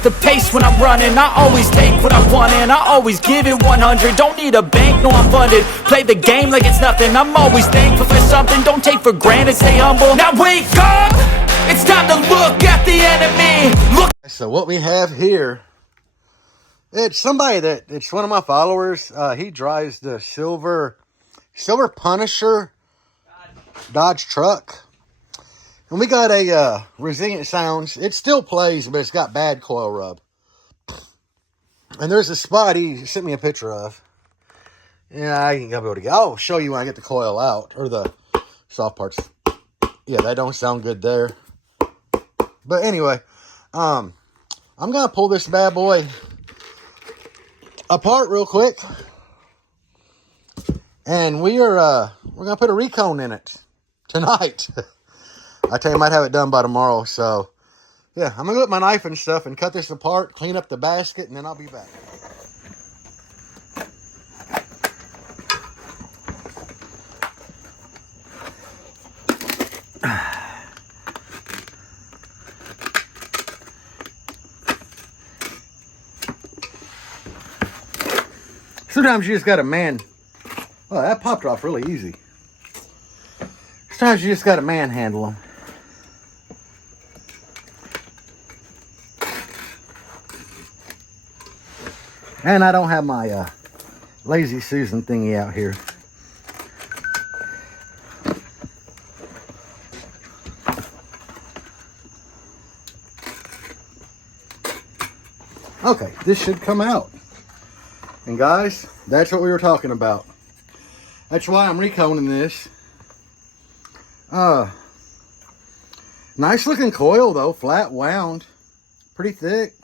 up the pace when I'm running. I always take what I want and I always give it 100. Don't need a bank, no I'm funded. Play the game like it's nothing. I'm always thankful for something. Don't take for granted, stay humble. Now wake up, it's time to look at the enemy. Look. So what we have here, it's somebody it's one of my followers. He drives the silver Punisher Dodge truck. And we got a Resilient Sounds. It still plays, but it's got bad coil rub. And there's a spot he sent me a picture of. Yeah, I ain't gonna be able to get. I'll show you when I get the coil out, or the soft parts. Yeah, that don't sound good there. But anyway, I'm gonna pull this bad boy apart real quick, and we're gonna put a recone in it tonight. I tell you, I might have it done by tomorrow. So yeah, I'm gonna go with my knife and stuff and cut this apart, clean up the basket, and then I'll be back. Sometimes you just got to oh, that popped off really easy. Sometimes you just got to manhandle them. And I don't have my Lazy Susan thingy out here. Okay, this should come out. And guys, that's what we were talking about. That's why I'm reconing this. Nice looking coil though, flat wound. Pretty thick.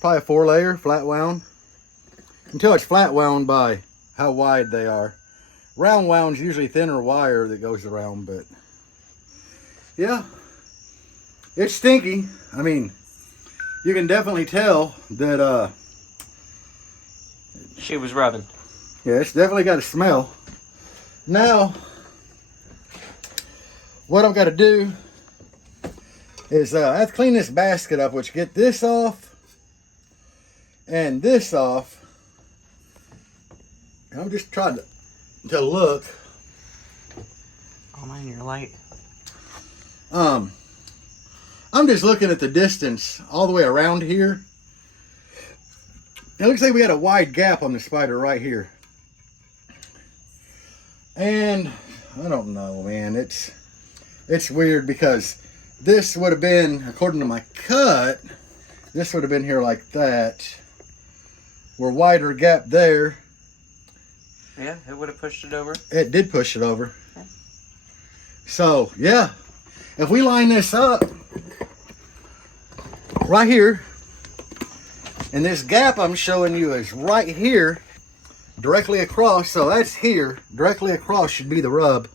Probably a 4-layer, flat wound. Until it's flat wound by how wide they are. Round wound's usually thinner wire that goes around, but yeah. It's stinky. I mean, you can definitely tell that she was rubbing. Yeah, it's definitely got a smell. Now, what I've got to do is I have to clean this basket up, which get this off and this off. And I'm just trying to look. Oh man, you're light. I'm just looking at the distance all the way around here. It looks like we got a wide gap on the spider right here. And I don't know, man. It's weird because this would have been, according to my cut, this would have been here like that. We're wider gap there. Yeah, it would have pushed it over. It did push it over. Okay. So, yeah. If we line this up right here, and this gap I'm showing you is right here, directly across. So that's here, directly across should be the rub.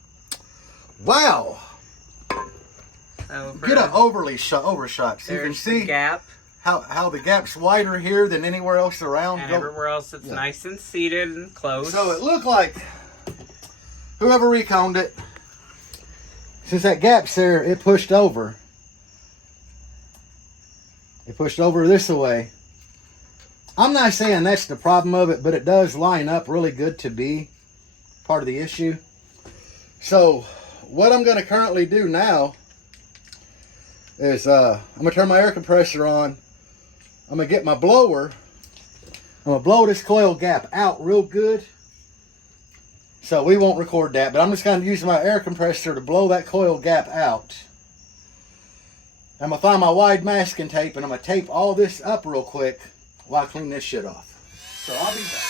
Wow. Get an overshot. So you can see the gap. How the gap's wider here than anywhere else around. And everywhere else it's nice and seated and close. So it looked like whoever reconed it, since that gap's there, it pushed over. It pushed over this way. I'm not saying that's the problem of it, but it does line up really good to be part of the issue. So what I'm going to currently do now is I'm going to turn my air compressor on. I'm going to get my blower. I'm going to blow this coil gap out real good. So we won't record that, but I'm just going to use my air compressor to blow that coil gap out. I'm going to find my wide masking tape and I'm going to tape all this up real quick while I clean this shit off. So I'll be back.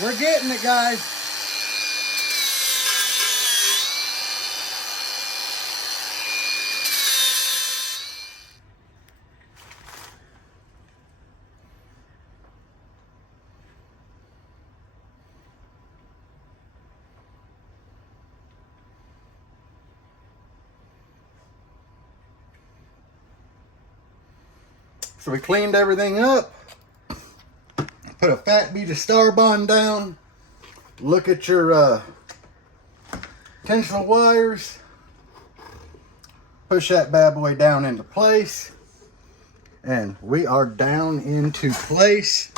We're getting it, guys. So we cleaned everything up. Put a fat bead of Starbond down. Look at your tensional wires. Push that bad boy down into place. And we are down into place.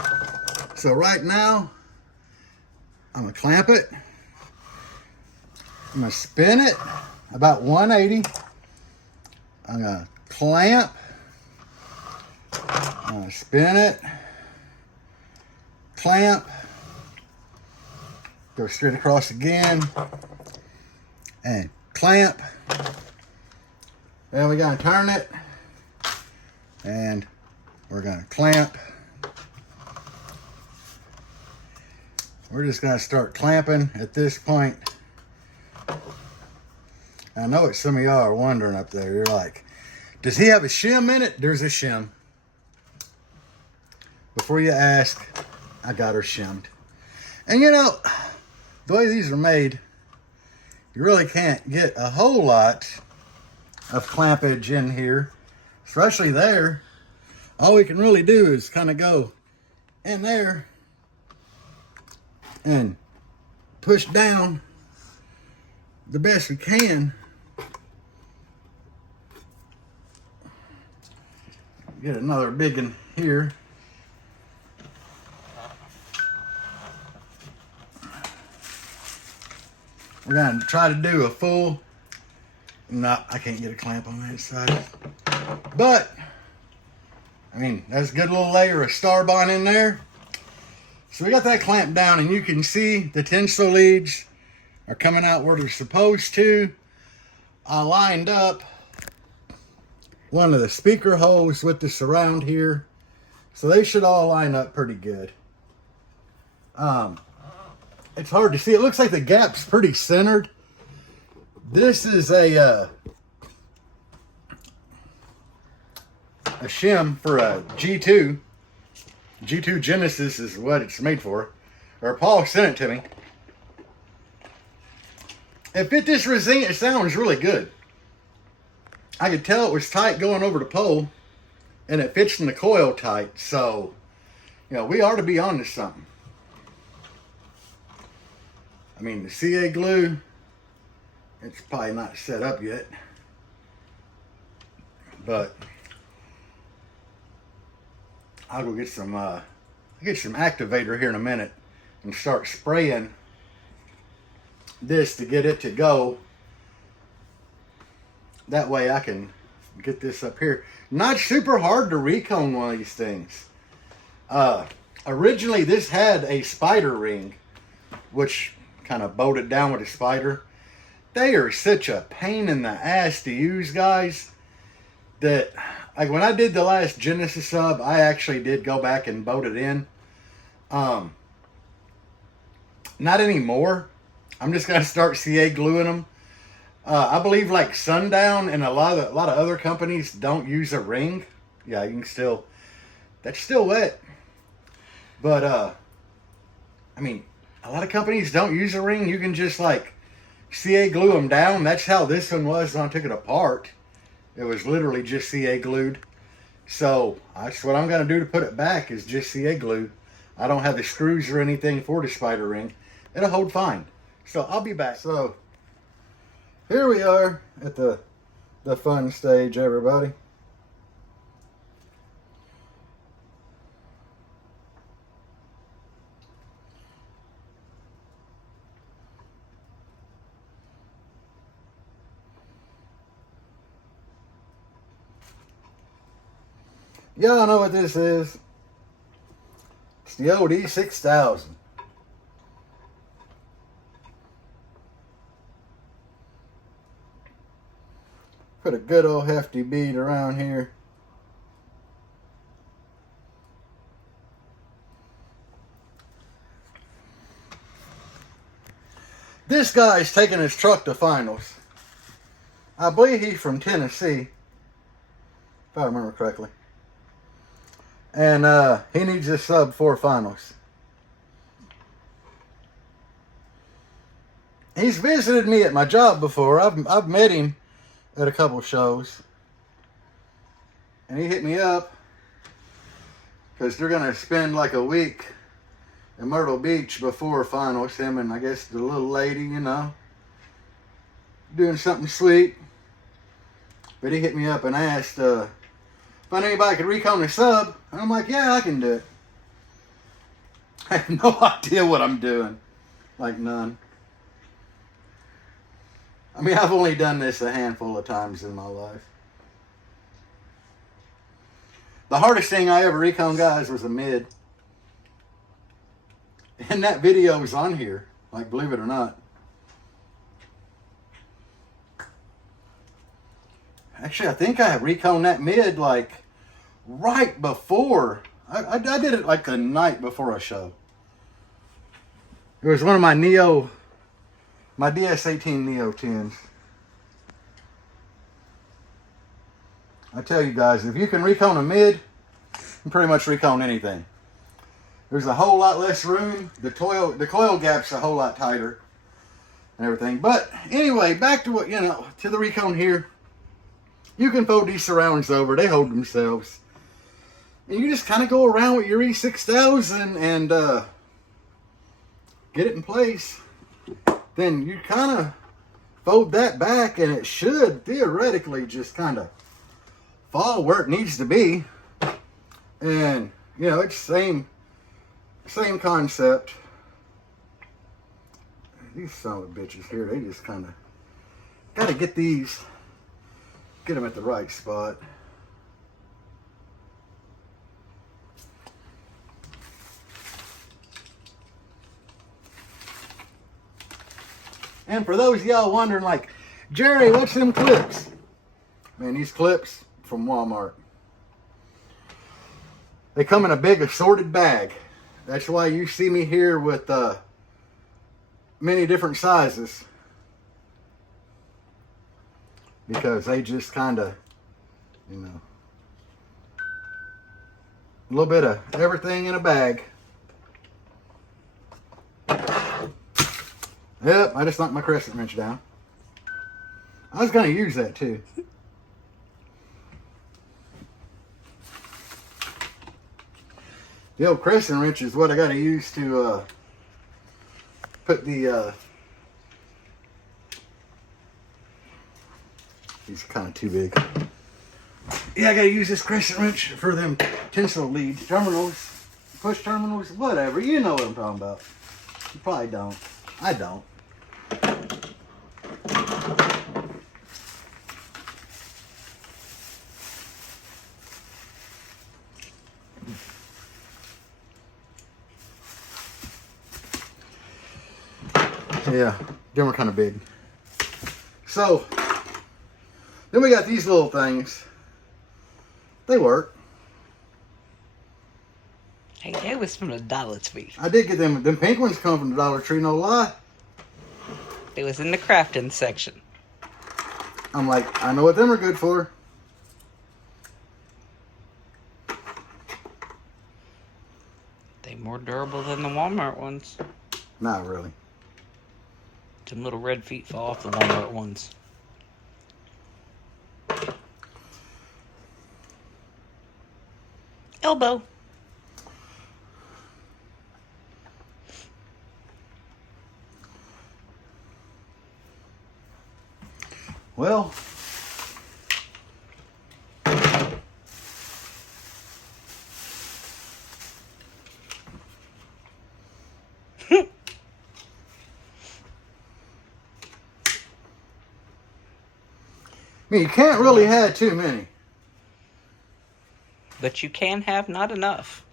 So right now, I'm gonna clamp it. I'm gonna spin it about 180. I'm gonna clamp. I'm gonna spin it. Clamp. Go straight across again. And clamp. Then we're gonna turn it. And we're gonna clamp. We're just gonna start clamping at this point. I know what some of y'all are wondering up there. You're like, does he have a shim in it? There's a shim. Before you ask, I got her shimmed. And you know, the way these are made, you really can't get a whole lot of clampage in here, especially there. All we can really do is kind of go in there and push down the best we can. Get another big one here. We're going to try to do a full, no, I can't get a clamp on that side. But, I mean, that's a good little layer of Starbond in there. So we got that clamped down, and you can see the tensile leads are coming out where they're supposed to. I lined up one of the speaker holes with the surround here. So they should all line up pretty good. It's hard to see. It looks like the gap's pretty centered. This is a shim for a G2. G2 Genesis is what it's made for. Or Paul sent it to me. It fit this resine. It sounds really good. I could tell it was tight going over the pole. And it fits in the coil tight. So, you know, we ought to be on to something. I mean, the CA glue, it's probably not set up yet. But I'll go get some activator here in a minute and start spraying this to get it to go. That way I can get this up here. Not super hard to recone one of these things. Originally this had a spider ring, which kind of bolted down with a spider. They are such a pain in the ass to use, guys, that like when I did the last Genesis sub, I actually did go back and bolt it in. Not anymore. I'm just gonna start CA gluing them. I believe like Sundown and a lot of other companies don't use a ring. Yeah, you can still, that's still wet. But I mean, a lot of companies don't use a ring. You can just like CA glue them down. That's how this one was when I took it apart. It was literally just CA glued. So that's what I'm going to do to put it back is just CA glue. I don't have the screws or anything for the spider ring. It'll hold fine. So I'll be back. So here we are at the fun stage, everybody. Y'all know what this is. It's the old E6000. Put a good old hefty bead around here. This guy's taking his truck to finals. I believe he's from Tennessee, if I remember correctly. And he needs a sub 4 finals. He's visited me at my job before. I've met him at a couple shows. And he hit me up because they're going to spend like a week in Myrtle Beach before finals. Him and I guess the little lady, you know, doing something sweet. But he hit me up and asked if I knew anybody could recone a sub. And I'm like, yeah, I can do it. I have no idea what I'm doing. Like none. I mean, I've only done this a handful of times in my life. The hardest thing I ever recone, guys, was a mid. And that video is on here, like, believe it or not. Actually, I think I reconed that mid, like, right before. I did it, like, the night before a show. It was one of my my DS18 Neo 10s. I tell you guys, if you can recone a mid, you can pretty much recone anything. There's a whole lot less room. The coil gap's a whole lot tighter and everything. But anyway, back to what, you know, to the recone here. You can fold these surrounds over. They hold themselves. And you just kind of go around with your E6000 and get it in place. Then you kind of fold that back and it should theoretically just kind of fall where it needs to be. And, you know, it's same concept. These son of bitches here, they just kind of got to get them at the right spot. And for those of y'all wondering, like, Jerry, what's them clips? Man, these clips from Walmart. They come in a big assorted bag. That's why you see me here with many different sizes. Because they just kind of, you know, a little bit of everything in a bag. Yep, I just knocked my crescent wrench down. I was going to use that too. The old crescent wrench is what I got to use to put the... He's kind of too big. Yeah, I got to use this crescent wrench for them tensile lead terminals, push terminals, whatever. You know what I'm talking about. You probably don't. I don't. Yeah, them are kind of big. So, then we got these little things. They work. Hey, that was from the Dollar Tree. I did get them. Them pink ones come from the Dollar Tree, no lie. It was in the crafting section. I'm like, I know what them are good for. They more durable than the Walmart ones. Not really. Them little red feet fall off the Walmart ones. Elbow. Well, I mean, you can't really have too many. But you can have not enough.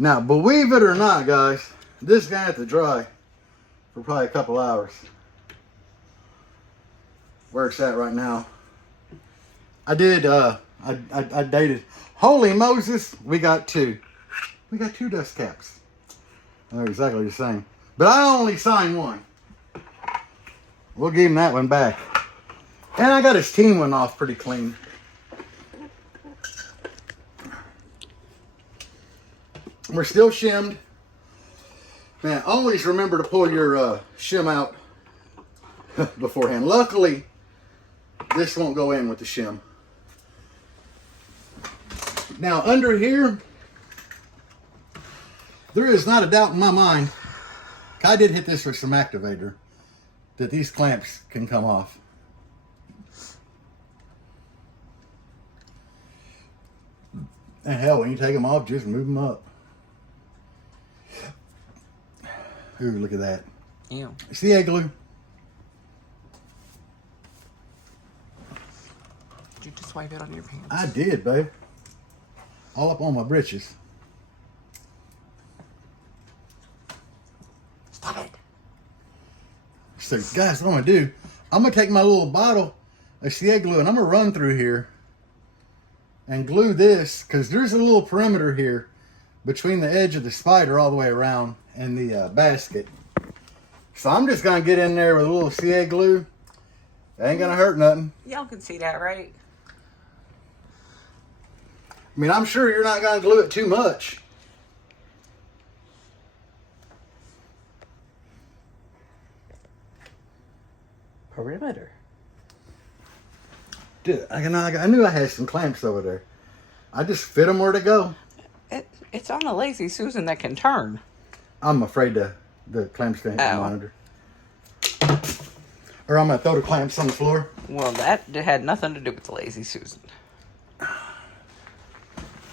Now, believe it or not, guys, this is going to have to dry for probably a couple hours. where it's at right now. I did, I dated. Holy Moses, we got two. We got two dust caps. They're exactly the same. But I only signed one. We'll give him that one back. And I got his team one off pretty clean. We're still shimmed. Man, always remember to pull your shim out beforehand. Luckily, this won't go in with the shim. Now, under here, there is not a doubt in my mind, I did hit this with some activator, that these clamps can come off. And hell, when you take them off, just move them up. Ooh, look at that. Ew. See that glue? Did you just wipe it on your pants? I did, babe. All up on my britches. Stop it. So, guys, what I'm going to do, I'm going to take my little bottle of CA glue and I'm going to run through here and glue this, because there's a little perimeter here between the edge of the spider all the way around and the basket. So I'm just going to get in there with a little CA glue. It ain't going to hurt nothing. Y'all can see that, right? I mean, I'm sure you're not going to glue it too much. Perimeter. Dude, I knew I had some clamps over there. I just fit them where to go. It's on the Lazy Susan that can turn. I'm afraid the clamps can hit the Oh. monitor. Or I'm going to throw the clamps on the floor. Well, that had nothing to do with the Lazy Susan.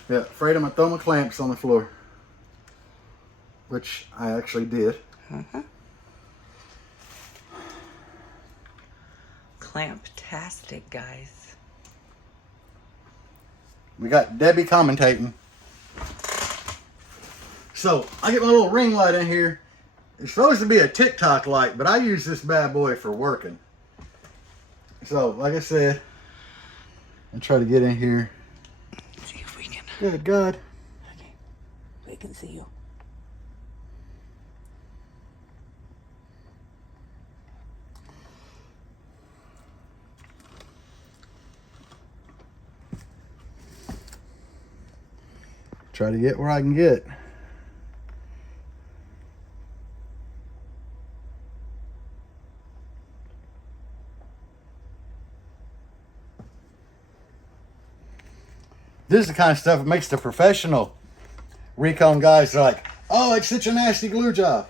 Yeah, afraid I'm going to throw my clamps on the floor. Which I actually did. Uh-huh. Clamptastic, guys. We got Debbie commentating. So, I get my little ring light in here. It's supposed to be a TikTok light, but I use this bad boy for working. So, like I said, I try to get in here. See if we can. Good God. Okay. We can see you. Try to get where I can get. This is the kind of stuff that makes the professional recone guys like, oh, it's such a nasty glue job.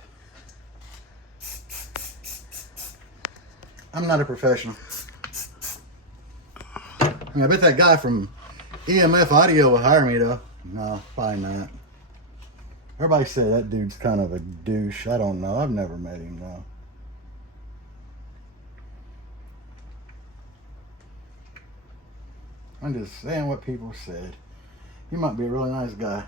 I'm not a professional. I mean, I bet that guy from EMF Audio will hire me, though. No, probably not. Everybody say that dude's kind of a douche. I don't know. I've never met him, though. I'm just saying what people said. He might be a really nice guy.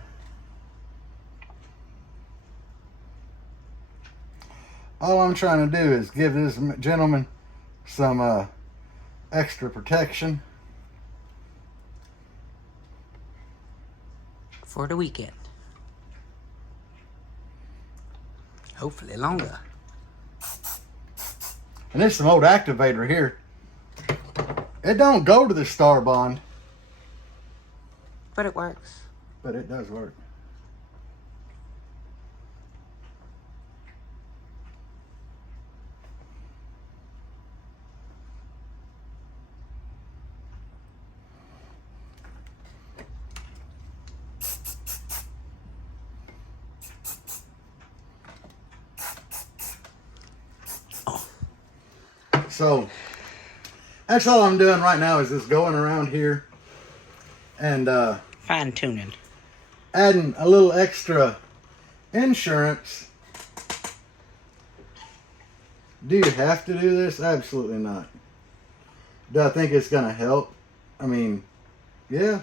All I'm trying to do is give this gentleman some extra protection. For the weekend. Hopefully longer. And there's some old activator here. It don't go to the star bond. But it works. But it does work. So, that's all I'm doing right now is just going around here and Fine tuning. adding a little extra insurance. Do you have to do this? Absolutely not. Do I think it's going to help? I mean, yeah.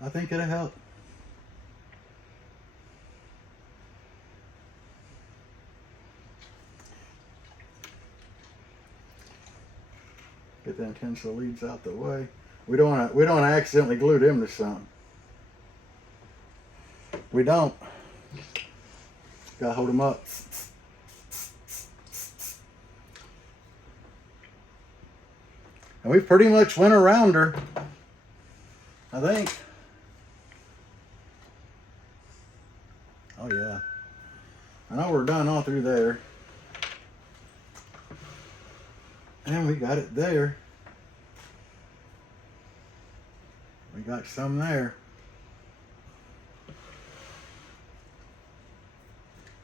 I think it'll help. Get them tensile leads out the way. We don't want to accidentally glue them to something. We don't. Gotta hold them up. And we pretty much went around her, I think. Oh yeah. I know we're done all through there. And we got it there. We got some there.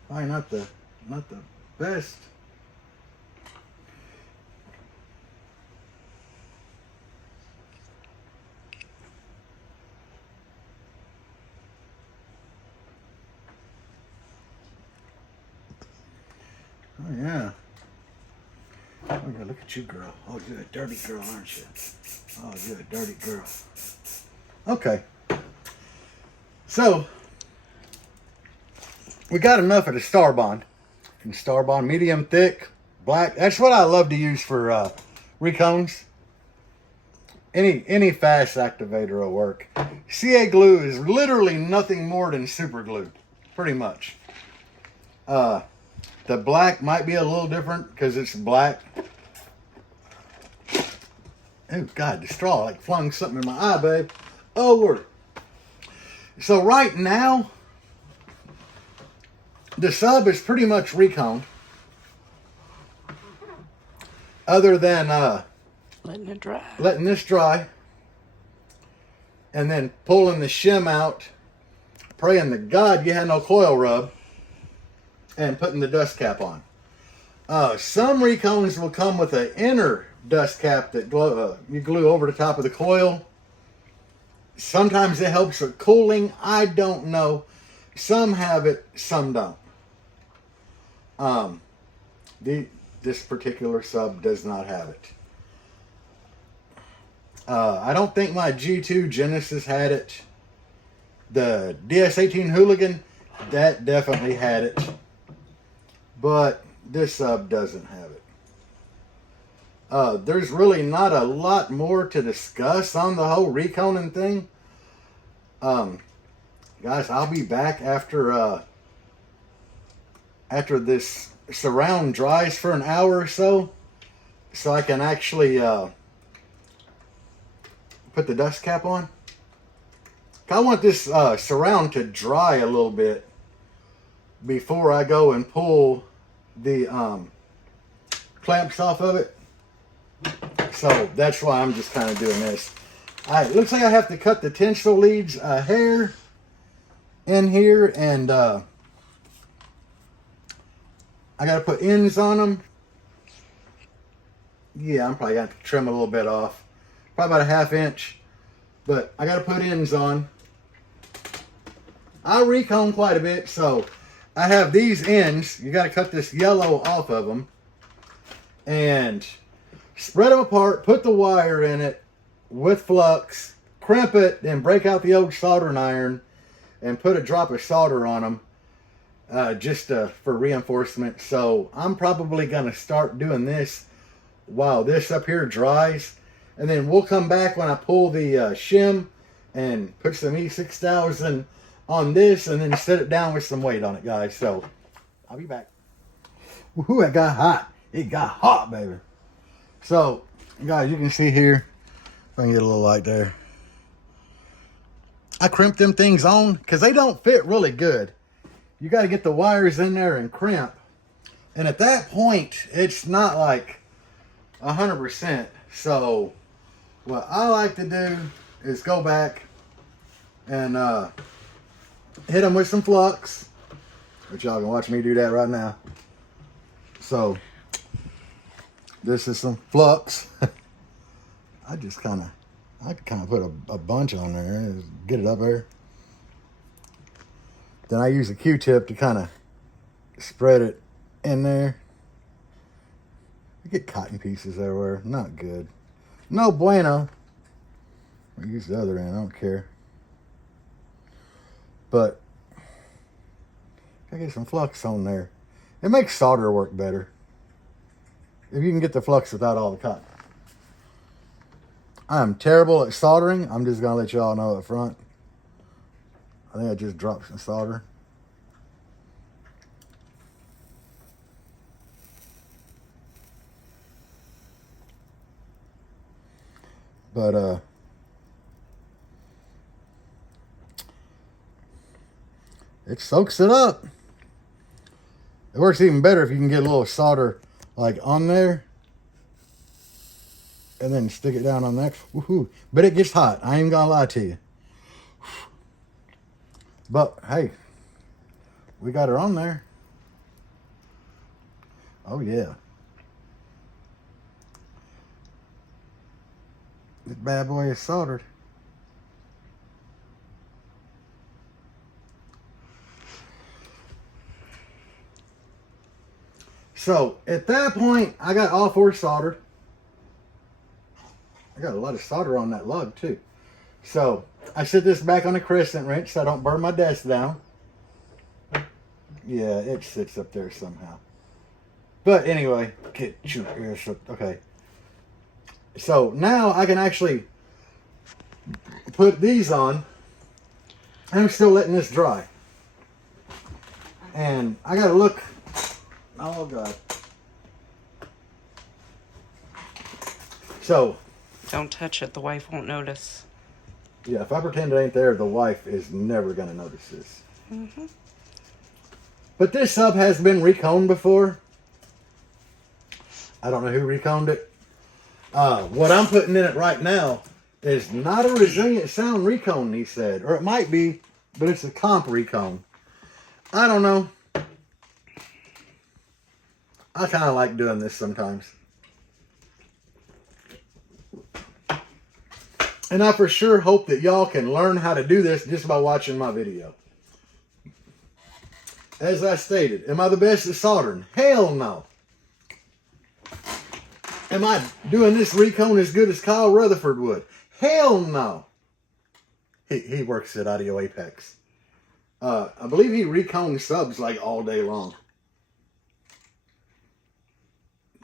Probably not the best. Oh yeah. Oh yeah, look at you, girl. Oh, you're a dirty girl, aren't you? Oh, you're a dirty girl. Okay. So, we got enough of the Star Bond. And Star Bond, medium thick, black. That's what I love to use for recones. Any fast activator will work. CA glue is literally nothing more than super glue, pretty much. The black might be a little different because it's black. Oh God, the straw like flung something in my eye, babe. Oh Lord. So right now, the sub is pretty much reconed. Other than letting it dry. Letting this dry. And then pulling the shim out. Praying to God you had no coil rub. And putting the dust cap on. Some recones will come with an inner dust cap that you glue over the top of the coil. Sometimes it helps with cooling. I don't know. Some have it, some don't. This particular sub does not have it. I don't think my G2 Genesis had it. The DS18 Hooligan, that definitely had it. But this sub doesn't have it. There's really not a lot more to discuss on the whole reconing thing. Guys, I'll be back after this surround dries for an hour or so I can actually put the dust cap on. I want this surround to dry a little bit before I go and pull the clamps off of it. So that's why I'm just kind of doing this. Alright, looks like I have to cut the tensile leads a hair in here, and I got to put ends on them. Yeah, I'm probably going to have to trim a little bit off. Probably about a 1/2 inch. But I got to put ends on. I recone quite a bit, so I have these ends. You got to cut this yellow off of them. And spread them apart, put the wire in it with flux, crimp it, and break out the old soldering iron and put a drop of solder on them just for reinforcement. So I'm probably going to start doing this while this up here dries. And then we'll come back when I pull the shim and put some E6000 on this and then set it down with some weight on it, guys. So I'll be back. Woohoo, it got hot. It got hot, baby. So, guys, you can see here, if I can get a little light there, I crimped them things on because they don't fit really good. You got to get the wires in there and crimp. And at that point, it's not like 100%. So, what I like to do is go back and hit them with some flux, which y'all can watch me do that right now. So, this is some flux. I kind of put a bunch on there, get it up there. Then I use a Q-tip to kind of spread it in there. You get cotton pieces everywhere, not good. No bueno. I use the other end, I don't care. But I get some flux on there. It makes solder work better if you can get the flux without all the cotton. I'm terrible at soldering. I'm just going to let y'all know up front. I think I just dropped some solder. But, it soaks it up. It works even better if you can get a little solder like on there and then stick it down on there. Woohoo. But it gets hot. I ain't gonna lie to you. But hey, we got her on there. Oh yeah. This bad boy is soldered. So at that point, I got all four soldered. I got a lot of solder on that lug too. So I set this back on a crescent wrench so I don't burn my desk down. Yeah, it sits up there somehow. But anyway, get your ears up. Okay. So now I can actually put these on. I'm still letting this dry. And I gotta look. Oh God. So. Don't touch it. The wife won't notice. Yeah, if I pretend it ain't there, the wife is never going to notice this. Mm-hmm. But this sub has been reconed before. I don't know who reconed it. What I'm putting in it right now is not a resilient sound recone, he said. Or it might be, but it's a comp recone. I don't know. I kind of like doing this sometimes. And I for sure hope that y'all can learn how to do this just by watching my video. As I stated, am I the best at soldering? Hell no. Am I doing this recone as good as Kyle Rutherford would? Hell no. He works at Audio Apex. I believe he recones subs like all day long.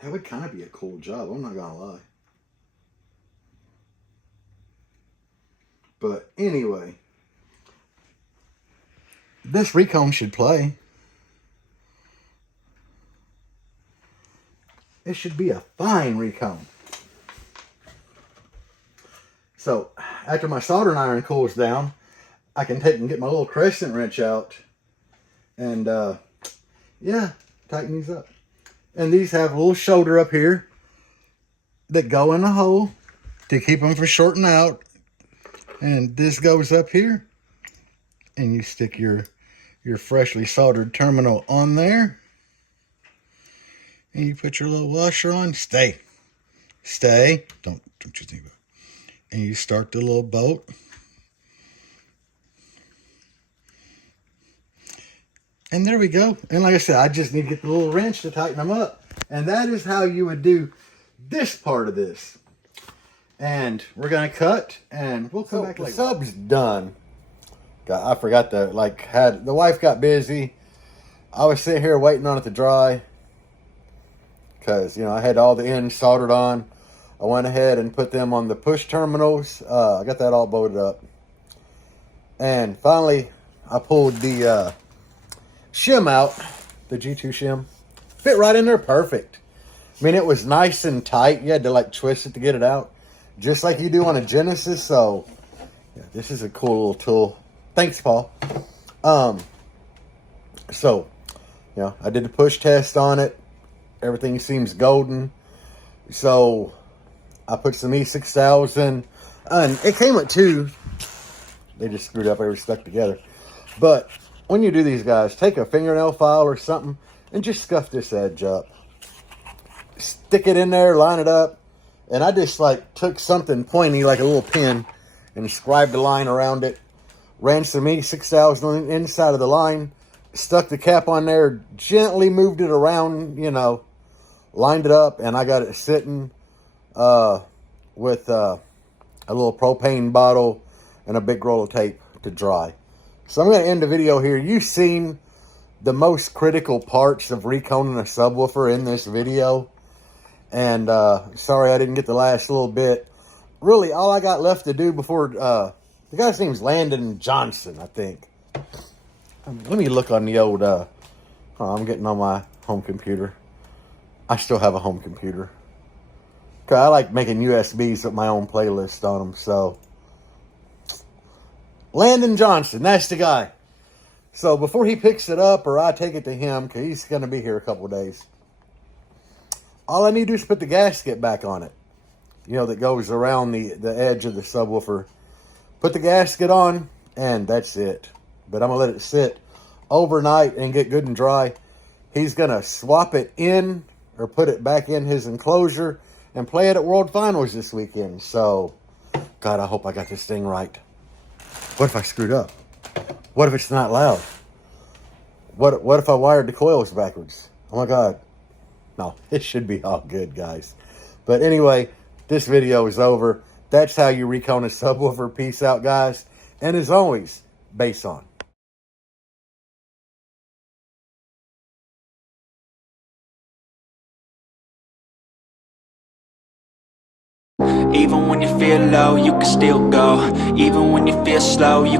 That would kind of be a cool job, I'm not going to lie. But anyway, this recone should play. It should be a fine recone. So after my soldering iron cools down, I can take and get my little crescent wrench out and yeah, tighten these up. And these have a little shoulder up here that go in the hole to keep them from shorting out. And this goes up here, and you stick your freshly soldered terminal on there, and you put your little washer on. Stay, don't you think about it. And you start the little bolt, and there we go. And like I said, I just need to get the little wrench to tighten them up, and that is how you would do this part of this. And we're going to cut, and we'll come back later. The sub's done. I forgot to, the wife got busy. I was sitting here waiting on it to dry. Because, I had all the ends soldered on. I went ahead and put them on the push terminals. I got that all bolted up. And finally, I pulled the shim out. The G2 shim. Fit right in there perfect. I mean, it was nice and tight. You had to, twist it to get it out. Just like you do on a Genesis. So, yeah, this is a cool little tool. Thanks, Paul. So, I did the push test on it. Everything seems golden. So, I put some E6000. And it came with two. They just screwed up. They were stuck together. But, when you do these guys, take a fingernail file or something and just scuff this edge up. Stick it in there, line it up. And I just took something pointy like a little pin and scribed a line around it. Ran some E6000 on the inside of the line. Stuck the cap on there. Gently moved it around, lined it up. And I got it sitting with a little propane bottle and a big roll of tape to dry. So I'm going to end the video here. You've seen the most critical parts of reconing a subwoofer in this video. And sorry I didn't get the last little bit. really, all I got left to do before, the guy's name's Landon Johnson, I think. Let me look on the old, I'm getting on my home computer. I still have a home computer. Cause I like making USBs with my own playlist on them, so. Landon Johnson, that's the guy. So before he picks it up or I take it to him, because he's going to be here a couple of days, all I need to do is put the gasket back on it. You know, that goes around the edge of the subwoofer. Put the gasket on, and that's it. But I'm going to let it sit overnight and get good and dry. He's going to swap it in or put it back in his enclosure and play it at World Finals this weekend. So, God, I hope I got this thing right. What if I screwed up? What if it's not loud? What if I wired the coils backwards? Oh my God. No, it should be all good, guys. But anyway, this video is over. That's how you recone a subwoofer. Peace out, guys. And as always, bass on. Even when you feel low, you can still go. Even when you feel slow, you can